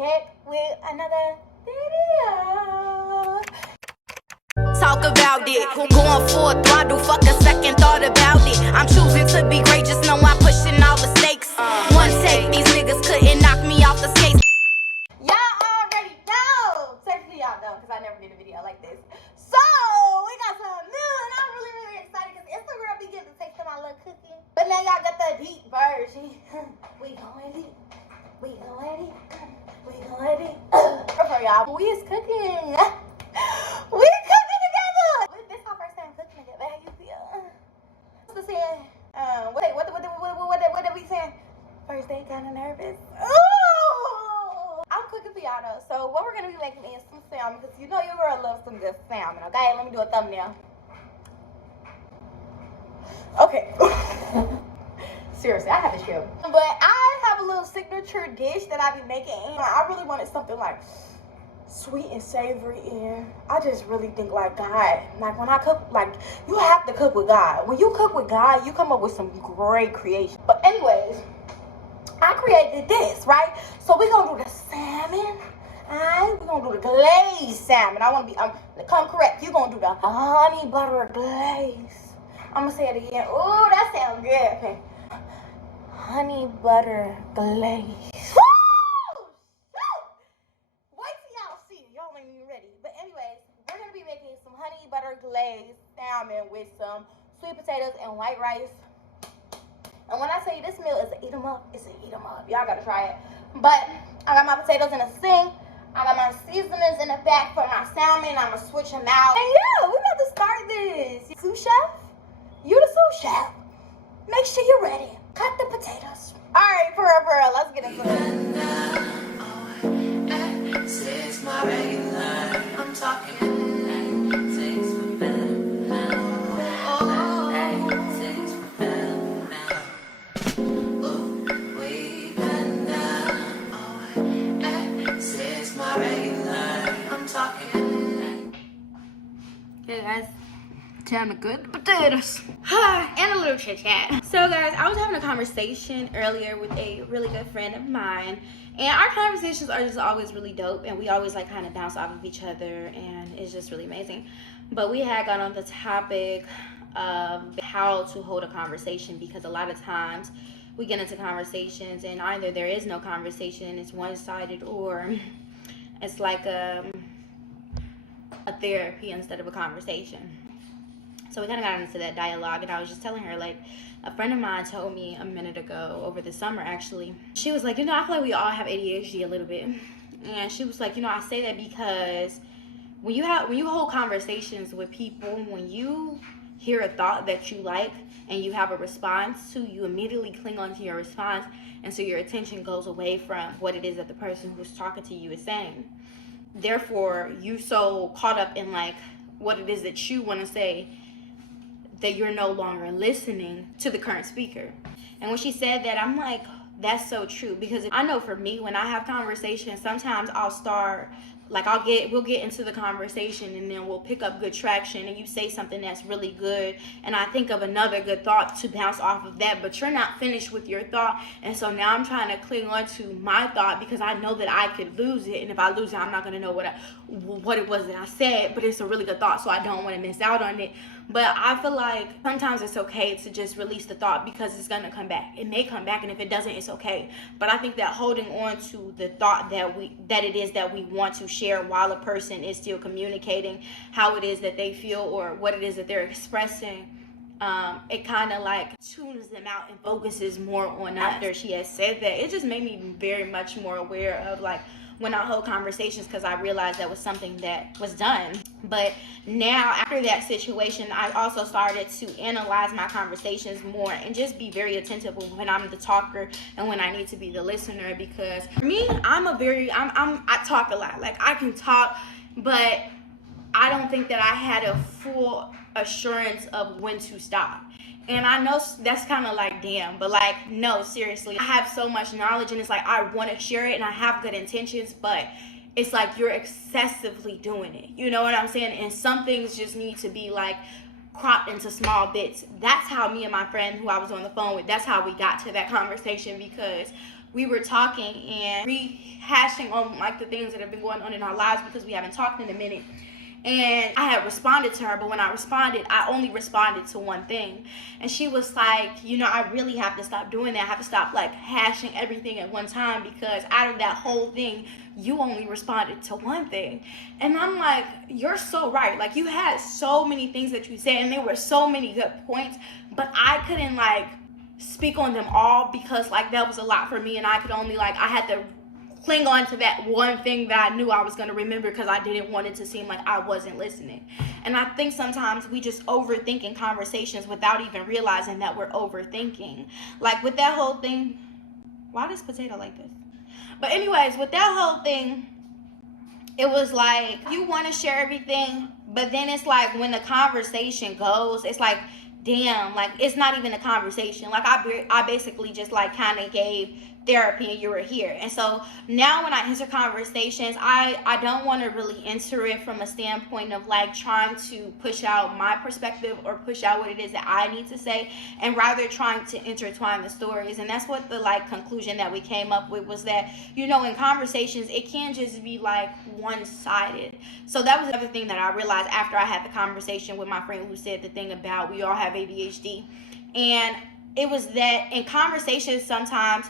back with another video. Talk about it, going for a throttle, fuck a second thought about it. I'm choosing to be great, just know I'm pushing all the stakes. One take, these niggas couldn't knock me off the skates. Y'all already know. Technically y'all know, because I never did a video like this. So, we got some new, and I'm really excited, because Instagram be getting to taste of my little cooking. But now y'all got the deep version. We going deep. We going deep. We going deep. For y'all, we is cooking. We cooking together. This our first time cooking together. How you feel? What's the saying? What did we say? First day, kind of nervous. Ooh! I'm cooking for y'all though. So what we're gonna be making is some salmon, because you know your girl loves some good salmon. Okay, let me do a thumbnail. Okay. Seriously, I have to share. But I have a little signature dish that I be making. I really wanted something like sweet and savory, and I just really think like God. Like when I cook, like you have to cook with God. When you cook with God, you come up with some great creation. But anyways, I created this, right? So we're gonna do the salmon. Alright, we're gonna do the glazed salmon. I wanna be come correct. You're gonna do the honey butter glaze. I'm gonna say it again. Ooh, that sounds good. Okay. Honey butter glaze. Woo! Wait till y'all see it. Y'all ain't even ready. But anyways, we're gonna be making some honey butter glazed salmon with some sweet potatoes and white rice. And when I tell you this meal is an eat 'em up, it's an eat 'em up. Y'all gotta try it. But I got my potatoes in a sink. I got my seasonings in the back for my salmon. I'm gonna switch them out. And yeah, we about to start this. Sous chef? You the sous chef. Make sure you're ready. Cut the potatoes. All right, for real, let's get into it. It's my regular, I'm talking things for better. Things for better. Oh, we been down. It's my regular, I'm talking. Hey guys, time to cut the potatoes. And a little chit chat. So guys, I was having a conversation earlier with a really good friend of mine, and our conversations are just always really dope, and we always like kind of bounce off of each other, and it's just really amazing. But we had got on the topic of how to hold a conversation, because a lot of times we get into conversations and either there is no conversation, it's one-sided, or it's like a therapy instead of a conversation. So we kind of got into that dialogue, and I was just telling her, like, a friend of mine told me a minute ago, over the summer actually, she was like, you know, I feel like we all have ADHD a little bit. And she was like, you know, I say that because when you hold conversations with people, when you hear a thought that you like and you have a response to, you immediately cling on to your response, and so your attention goes away from what it is that the person who's talking to you is saying. Therefore, you so caught up in like what it is that you want to say that you're no longer listening to the current speaker. And when she said that, I'm like, that's so true, because I know for me, when I have conversations, sometimes I'll start, like we'll get into the conversation, and then we'll pick up good traction, and you say something that's really good, and I think of another good thought to bounce off of that, but you're not finished with your thought, and so now I'm trying to cling on to my thought, because I know that I could lose it, and if I lose it, I'm not going to know what it was that I said, but it's a really good thought, so I don't want to miss out on it. But I feel like sometimes it's okay to just release the thought, because it's going to come back. It may come back, and if it doesn't, it's okay. But I think that holding on to the thought that it is that we want to share while a person is still communicating how it is that they feel or what it is that they're expressing, it kind of like tunes them out and focuses more on after she has said that. It just made me very much more aware of like when I hold conversations, because I realized that was something that was done. But now after that situation, I also started to analyze my conversations more and just be very attentive when I'm the talker and when I need to be the listener, because for me, I talk a lot. Like I can talk, but I don't think that I had a full assurance of when to stop. And I know that's kind of like, damn, but like, no, seriously, I have so much knowledge, and it's like, I want to share it, and I have good intentions, but it's like you're excessively doing it. You know what I'm saying? And some things just need to be like cropped into small bits. That's how me and my friend who I was on the phone with, that's how we got to that conversation, because we were talking and rehashing on like the things that have been going on in our lives because we haven't talked in a minute. And I had responded to her, but when I responded, I only responded to one thing. And she was like, you know, I really have to stop doing that. I have to stop like hashing everything at one time, because out of that whole thing, you only responded to one thing. And I'm like, you're so right. Like, you had so many things that you said, and there were so many good points, but I couldn't like speak on them all because like that was a lot for me, and I could only like, I had to cling on to that one thing that I knew I was going to remember because I didn't want it to seem like I wasn't listening. And I think sometimes we just overthink in conversations without even realizing that we're overthinking. Like with that whole thing, why does potato like this? But anyways, with that whole thing, it was like you want to share everything, but then it's like when the conversation goes, it's like, damn, like it's not even a conversation. Like I basically just like kind of gave therapy and you were here. And so now when I enter conversations, I don't want to really enter it from a standpoint of like trying to push out my perspective or push out what it is that I need to say, and rather trying to intertwine the stories. And that's what the like conclusion that we came up with was that, you know, in conversations it can't just be like one-sided. So that was another thing that I realized after I had the conversation with my friend who said the thing about we all have ADHD. And it was that in conversations sometimes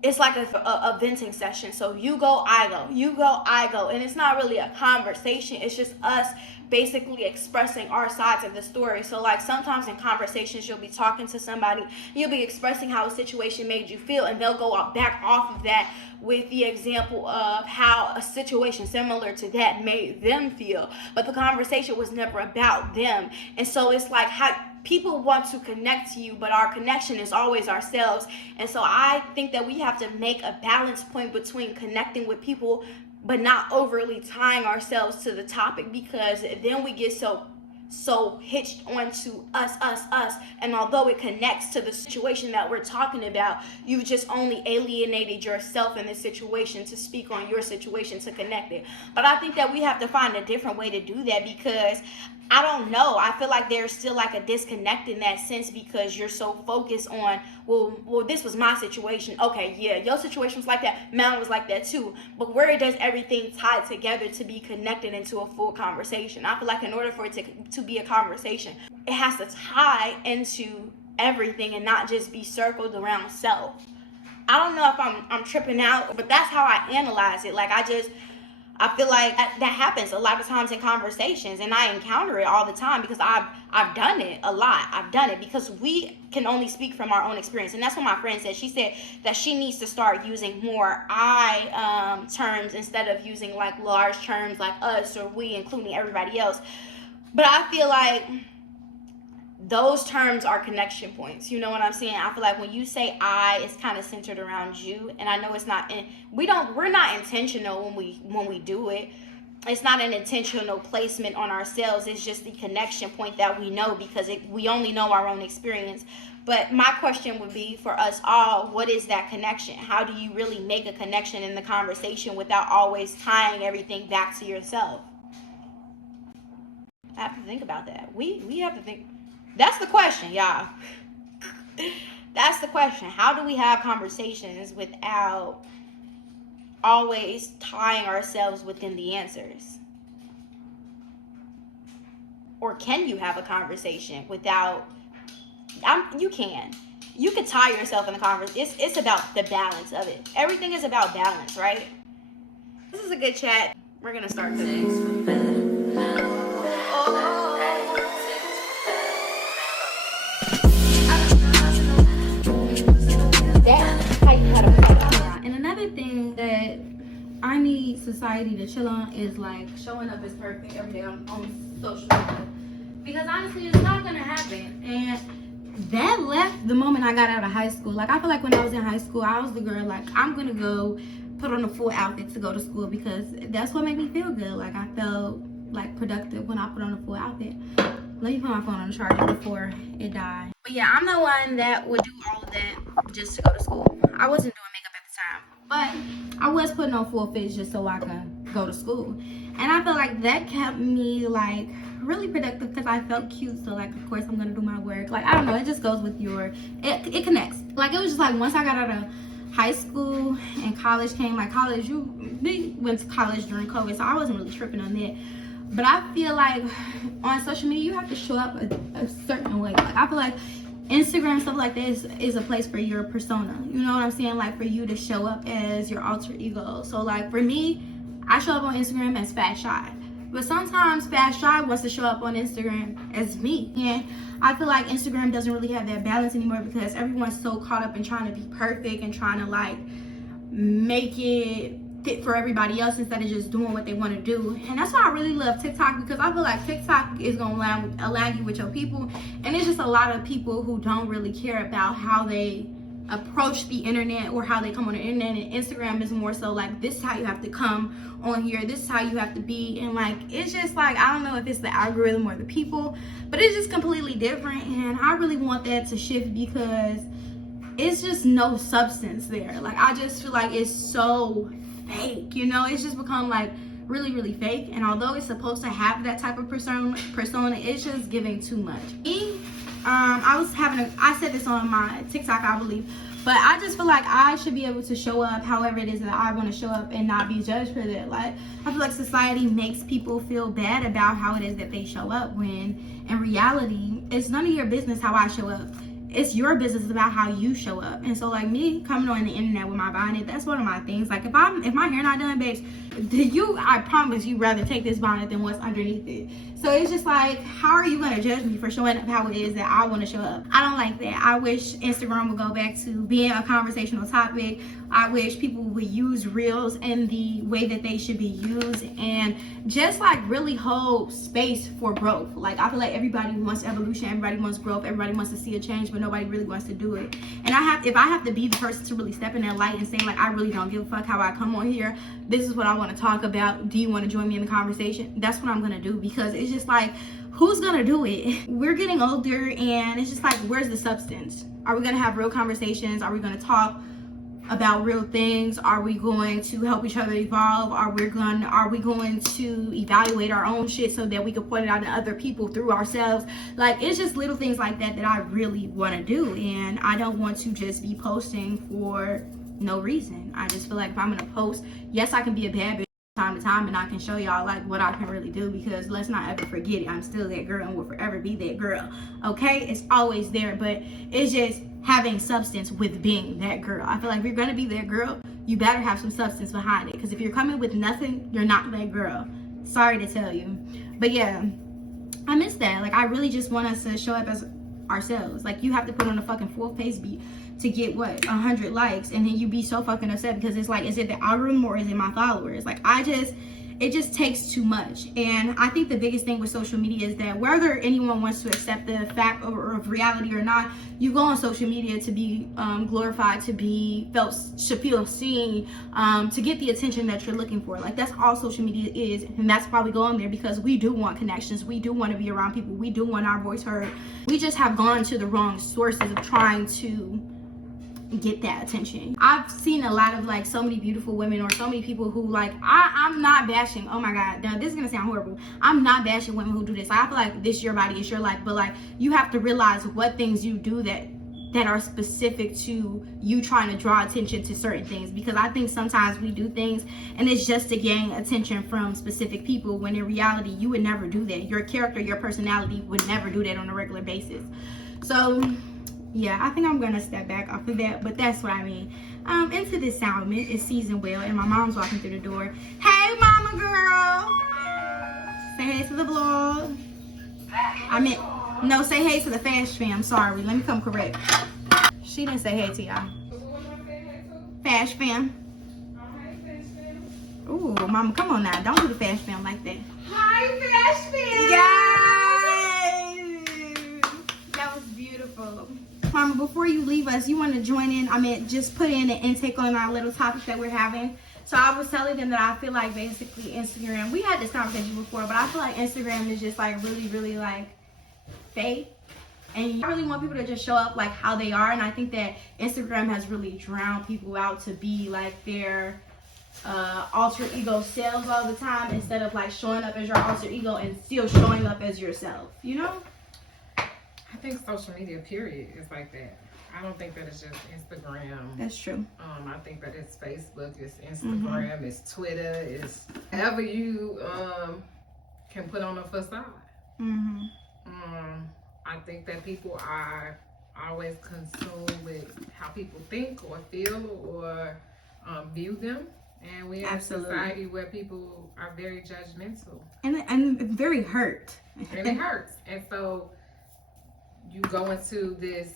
it's like a venting session. So you go, I go, you go, I go. And it's not really a conversation. It's just us basically expressing our sides of the story. So like sometimes in conversations, you'll be talking to somebody, you'll be expressing how a situation made you feel, and they'll go back off of that with the example of how a situation similar to that made them feel. But the conversation was never about them. And so it's like how people want to connect to you, but our connection is always ourselves. And so I think that we have to make a balance point between connecting with people but not overly tying ourselves to the topic, because then we get so hitched onto us, and although it connects to the situation that we're talking about, you just only alienated yourself in this situation to speak on your situation, to connect it. But I think that we have to find a different way to do that, because I don't know, I feel like there's still like a disconnect in that sense, because you're so focused on, well, this was my situation. Okay, yeah, your situation was like that, mine was like that too. But where does everything tie together to be connected into a full conversation? I feel like in order for it to be a conversation, it has to tie into everything and not just be circled around self. I don't know if I'm tripping out, but that's how I analyze it. Like I feel like that happens a lot of times in conversations, and I encounter it all the time because I've done it a lot. I've done it because we can only speak from our own experience. And that's what my friend said. She said that she needs to start using more I terms instead of using like large terms like us or we, including everybody else. But I feel like those terms are connection points. You know what I'm saying? I feel like when you say I, it's kind of centered around you. And I know it's not, we're not intentional when we do it. It's not an intentional placement on ourselves. It's just the connection point that we know, because we only know our own experience. But my question would be for us all, what is that connection? How do you really make a connection in the conversation without always tying everything back to yourself? I have to think about that. We have to think. That's the question, y'all. That's the question. How do we have conversations without always tying ourselves within the answers? Or can you have a conversation without... You can tie yourself in the conversation. It's about the balance of it. Everything is about balance, right? This is a good chat. We're going to start cooking. And another thing that I need society to chill on is like showing up as perfect every day on social media, because honestly it's not gonna happen. And that left the moment I got out of high school. Like I feel like when I was in high school, I was the girl like, I'm gonna go put on a full outfit to go to school because that's what made me feel good. Like I felt like productive when I put on a full outfit. Let me put my phone on the charger before it died. But yeah, I'm the one that would do all of that just to go to school. I wasn't doing makeup at the time, but I was putting on full fits just so I could go to school. And I felt like that kept me like really productive because I felt cute. So like, of course I'm gonna do my work. Like, I don't know, it just goes with it connects. Like it was just like once I got out of high school and college came, like college, we went to college during COVID, so I wasn't really tripping on that. But I feel like on social media, you have to show up a certain way. Like I feel like Instagram, stuff like this is a place for your persona. You know what I'm saying? Like for you to show up as your alter ego. So like for me, I show up on Instagram as Fashchey. But sometimes Fashchey wants to show up on Instagram as me. And I feel like Instagram doesn't really have that balance anymore because everyone's so caught up in trying to be perfect and trying to like make it fit for everybody else instead of just doing what they want to do. And that's why I really love TikTok, because I feel like TikTok is going to allow you with your people. And it's just a lot of people who don't really care about how they approach the internet or how they come on the internet, and Instagram is more so like, this is how you have to come on here, this is how you have to be. And like, it's just like, I don't know if it's the algorithm or the people, but it's just completely different. And I really want that to shift because it's just no substance there. Like I just feel like it's so fake, you know, it's just become like really, really fake. And although it's supposed to have that type of persona, it's just giving too much. I said this on my TikTok, I believe, but I just feel like I should be able to show up however it is that I want to show up and not be judged for that. Like I feel like society makes people feel bad about how it is that they show up, when in reality it's none of your business how I show up. It's your business about how you show up. And so like me coming on the internet with my bonnet, that's one of my things. Like if my hair not done, babes, I promise you rather take this bonnet than what's underneath it. So it's just like, how are you gonna judge me for showing up how it is that I want to show up? I don't like that. I wish Instagram would go back to being a conversational topic. I wish people would use reels in the way that they should be used, and just like really hold space for growth. Like I feel like everybody wants evolution, everybody wants growth, everybody wants to see a change, but nobody really wants to do it. And if I have to be the person to really step in that light and say like, I really don't give a fuck how I come on here, this is what I want to talk about, do you want to join me in the conversation? That's what I'm gonna do, because it's just like, who's gonna do it? We're getting older, and it's just like, where's the substance? Are we gonna have real conversations? Are we gonna talk about real things? Are we going to help each other evolve? Are we going to evaluate our own shit so that we can point it out to other people through ourselves? Like it's just little things like that that I really want to do, and I don't want to just be posting for no reason. I just feel like if I'm gonna post, yes, I can be a bad bitch time to time, and I can show y'all like what I can really do, because let's not ever forget it, I'm still that girl and will forever be that girl. Okay, it's always there, but it's just having substance with being that girl. I feel like if you're gonna be that girl, you better have some substance behind it, because if you're coming with nothing, you're not that girl. Sorry to tell you. But yeah, I miss that. Like I really just want us to show up as ourselves. Like you have to put on a fucking full face beat to get what 100 likes, and then you be so fucking upset because it's like, is it the algorithm or is it my followers? Like it just takes too much. And I think the biggest thing with social media is that whether anyone wants to accept the fact of reality or not, you go on social media to be glorified, to feel seen, to get the attention that you're looking for. Like that's all social media is, and that's why we go on there, because we do want connections, we do want to be around people, we do want our voice heard. We just have gone to the wrong sources of trying to get that attention. I've seen a lot of like so many beautiful women, or so many people who like, I'm not bashing, oh my god, now this is gonna sound horrible, I'm not bashing women who do this. I feel like this is your body, it's your life, but like you have to realize what things you do that are specific to you trying to draw attention to certain things, because I think sometimes we do things and it's just to gain attention from specific people, when in reality you would never do that. Your character, your personality would never do that on a regular basis. So yeah, I think I'm gonna step back off of that, but that's what I mean. Into this salmon is seasoned well, and my mom's walking through the door. Hey mama girl, say hey to the vlog. No, say hey to the Fashchey fam. Sorry, let me come correct. She didn't say hey to y'all. Fashchey fam. Ooh, mama, come on now, don't do the Fashchey fam like that. Hi, Fashchey fam. Yes, that was beautiful. Mama, before you leave us, you want to join in? I mean, just put in an intake on our little topic that we're having. So I was telling them that I feel like basically Instagram, we had this conversation before, but I feel like Instagram is just like really, really like fake. And I really want people to just show up like how they are. And I think that Instagram has really drowned people out to be like their alter ego selves all the time, instead of like showing up as your alter ego and still showing up as yourself, you know? I think social media, period, is like that. I don't think that it's just Instagram. That's true. I think that it's Facebook, it's Instagram, it's Twitter, it's whatever you can put on a facade. I think that people are always consumed with how people think or feel or view them. And we're in a society where people are very judgmental. And very hurt. And it hurts. And so you go into this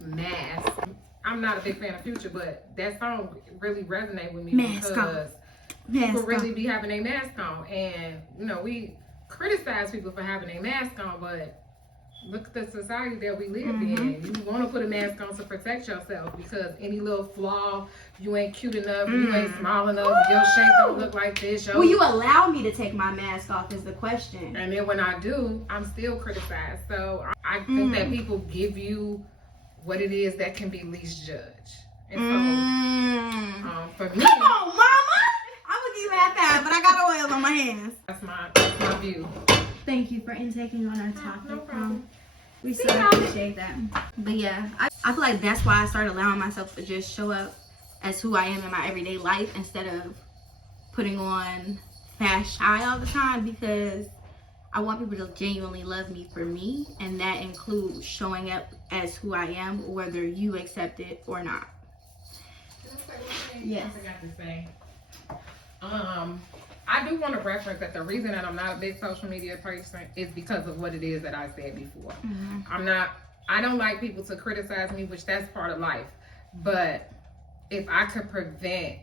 mask. I'm not a big fan of Future, but that song really resonated with me because people really be having a mask on. And, you know, we criticize people for having a mask on, but look at the society that we live in. You want to put a mask on to protect yourself because any little flaw, you ain't cute enough, you ain't small enough, your shape don't look like this. Will you allow me to take my mask off is the question. And then when I do, I'm still criticized. So I think that people give you what it is that can be least judged. And so for me... Come on, mama! I'm going to give you that time, but I got oil on my hands. That's my view. Thank you for intaking on our topic. No problem. We so appreciate that. But yeah, I feel like that's why I started allowing myself to just show up as who I am in my everyday life instead of putting on Fashchey all the time, because I want people to genuinely love me for me, and that includes showing up as who I am, whether you accept it or not. Yes. I forgot to say. I do want to reference that the reason that I'm not a big social media person is because of what it is that I said before. I don't like people to criticize me, which that's part of life. But if I could prevent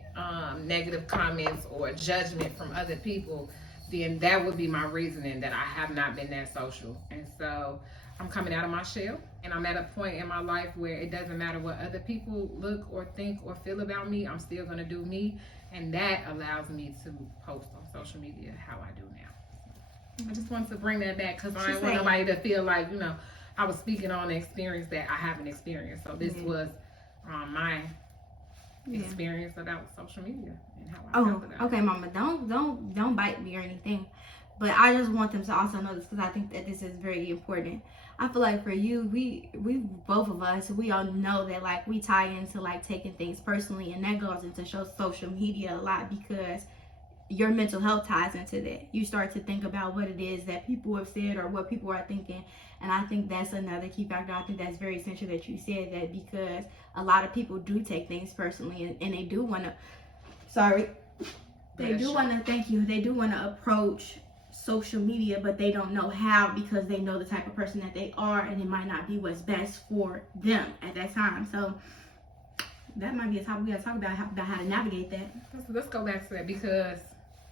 negative comments or judgment from other people, then that would be my reasoning that I have not been that social. And so I'm coming out of my shell, and I'm at a point in my life where it doesn't matter what other people look or think or feel about me, I'm still gonna do me. And that allows me to post on social media how I do now. I just wanted to bring that back because I don't want nobody to feel like, you know, I was speaking on an experience that I haven't experienced. So this was my experience about social media and how I felt about it. Okay, mama, don't bite me or anything. But I just want them to also know this because I think that this is very important. I feel like for you, we both of us, we all know that like we tie into like taking things personally, and that goes into social media a lot because your mental health ties into that. You start to think about what it is that people have said or what people are thinking, and I think that's another key factor. I think that's very essential that you said that, because a lot of people do take things personally, and they do want to. They do want to. Thank you. They do want to approach social media, but they don't know how because they know the type of person that they are, and it might not be what's best for them at that time. So that might be a topic we gotta talk about how to navigate that. Let's go back to that because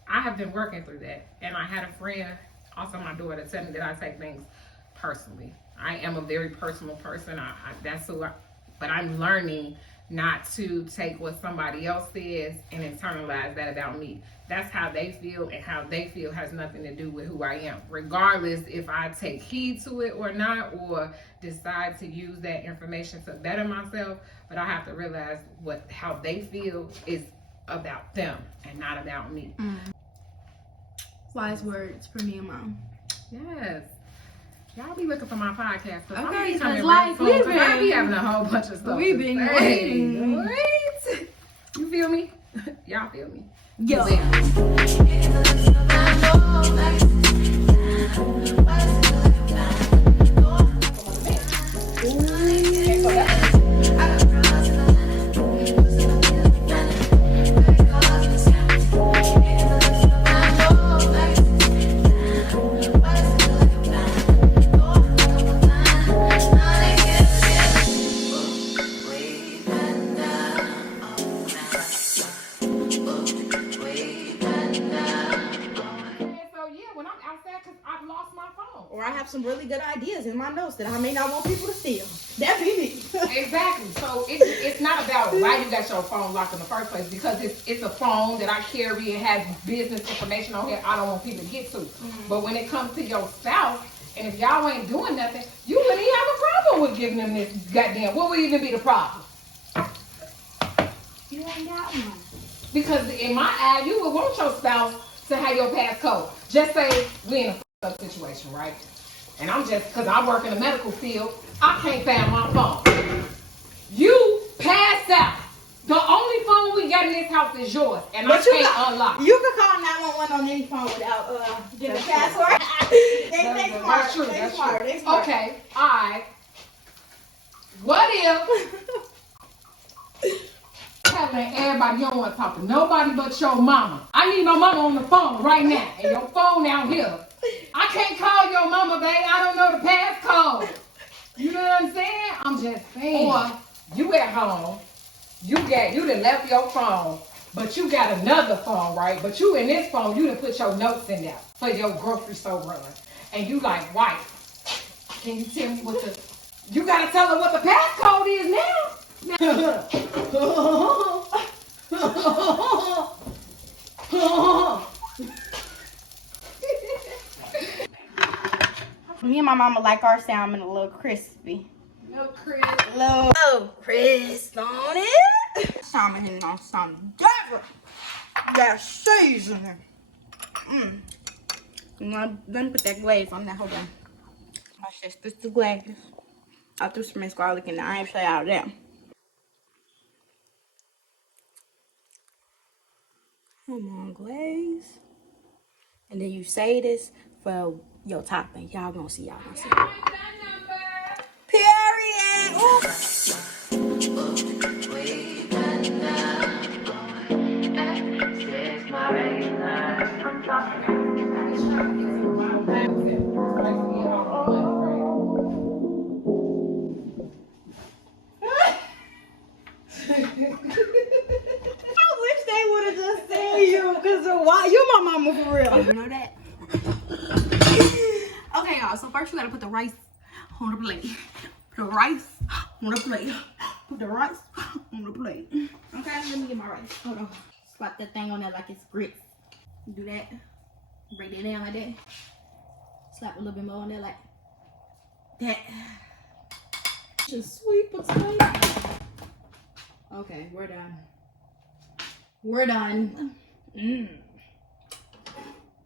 I have been working through that, and I had a friend, also my daughter, tell me that I take things personally. I am a very personal person. But I'm learning not to take what somebody else says and internalize that about me. That's how they feel, and how they feel has nothing to do with who I am, regardless if I take heed to it or not, or decide to use that information to better myself. But I have to realize how they feel is about them and not about me. Wise words from me and mom. Yes. Y'all be looking for my podcast. Okay, because like I be having a whole bunch of stuff. We've been waiting. Wait. You feel me? Y'all feel me? Yo. Or I have some really good ideas in my notes that I may not want people to steal. That'd be me. Exactly. So it's not about why you got your phone locked in the first place, because it's a phone that I carry and has business information on here I don't want people to get to. But when it comes to your spouse, and if y'all ain't doing nothing, you wouldn't even have a problem with giving them this goddamn. What would even be the problem? You ain't got one. Because in my eye, you would want your spouse to have your passcode. Just say we in a up situation, right? And I'm just, because I work in the medical field, I can't find my phone. in this house is yours, and But I can't unlock. You can call 911 on any phone without giving a password. They smart. They smart. Okay, alright. What if telling everybody you don't want to talk to nobody but your mama? I need my mama on the phone right now, and your phone out here. I can't call your mama, babe. I don't know the passcode. You know what I'm saying? I'm just saying. Or you at home, you done left your phone, but you got another phone, right? But you in this phone, you done put your notes in there for your grocery store run. And you like, wife, can you tell me what the... You gotta tell her what the passcode is now. Me and my mama like our salmon a little crispy. Little crisp. Little crisp on it. Salmon hitting on something different. That seasoning. Let me put that glaze on that. Hold on. Watch this. This is the glaze. I threw some minced garlic in there. I ain't play out of that. Come on, glaze. And then you say this for your topping. Y'all gonna see. Y'all gonna see. Period. I wish they would have just said you, because why you my mama for real. You know that? Okay, y'all. So first you gotta put the rice on the plate. Put the rice on the plate. Put the rice on the plate. Okay, let me get my rice. Hold on. Slap that thing on there like it's grits. Do that. Break that down like that. Slap a little bit more on there like that. Just sweet potato. Okay, we're done. We're done. And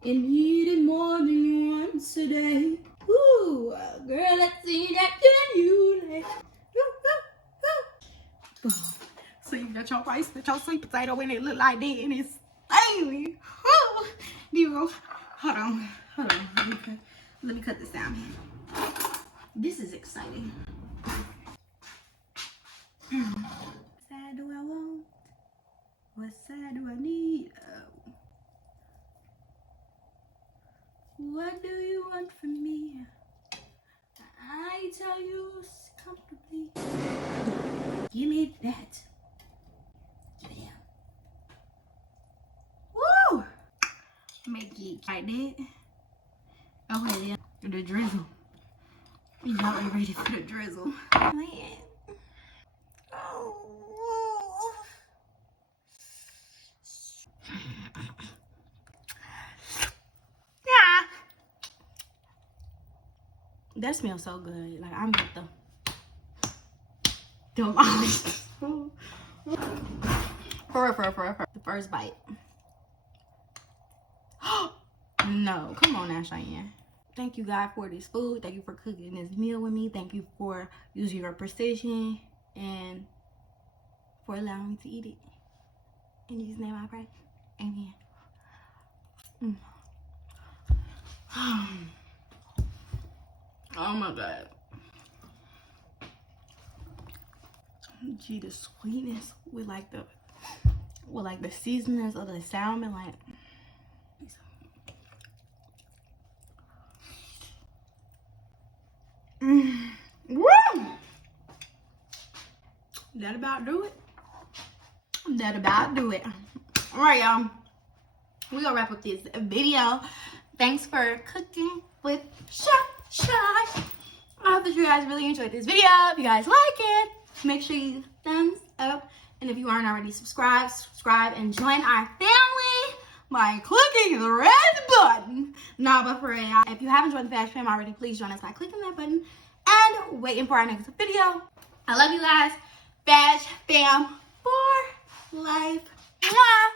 eating more than once a day. Ooh, girl, let's see that can you. So you got your rice with your sweet potato and it look like that and it's steamy. Hold on. Let me cut this down. This is exciting. What side do I want? What side do I need? Oh. What do you want from me? I tell you comfortably. Give me that. Yeah. Woo! Make it like that. Okay, then the drizzle. Y'all ain't ready for the drizzle. Man. Oh. Yeah. That smells so good. Like I'm with the demolish. For the first bite. No, come on now, Cheyanne. Thank you, God, for this food. Thank you for cooking this meal with me. Thank you for using your precision and for allowing me to eat it. In Jesus' name I pray. Amen. Oh my God. Gee, the sweetness with like the seasonings of the salmon, like woo! That about do it. That about do it. All right, y'all. We're gonna wrap up this video. Thanks for cooking with Chey. I hope that you guys really enjoyed this video. If you guys like it, make sure you thumbs up. And if you aren't already subscribed and join our family by clicking the red button. Nah, but for real, if you haven't joined the Fashchey fam already, please join us by clicking that button and waiting for our next video. I love you guys. Fashchey fam for life. Mwah.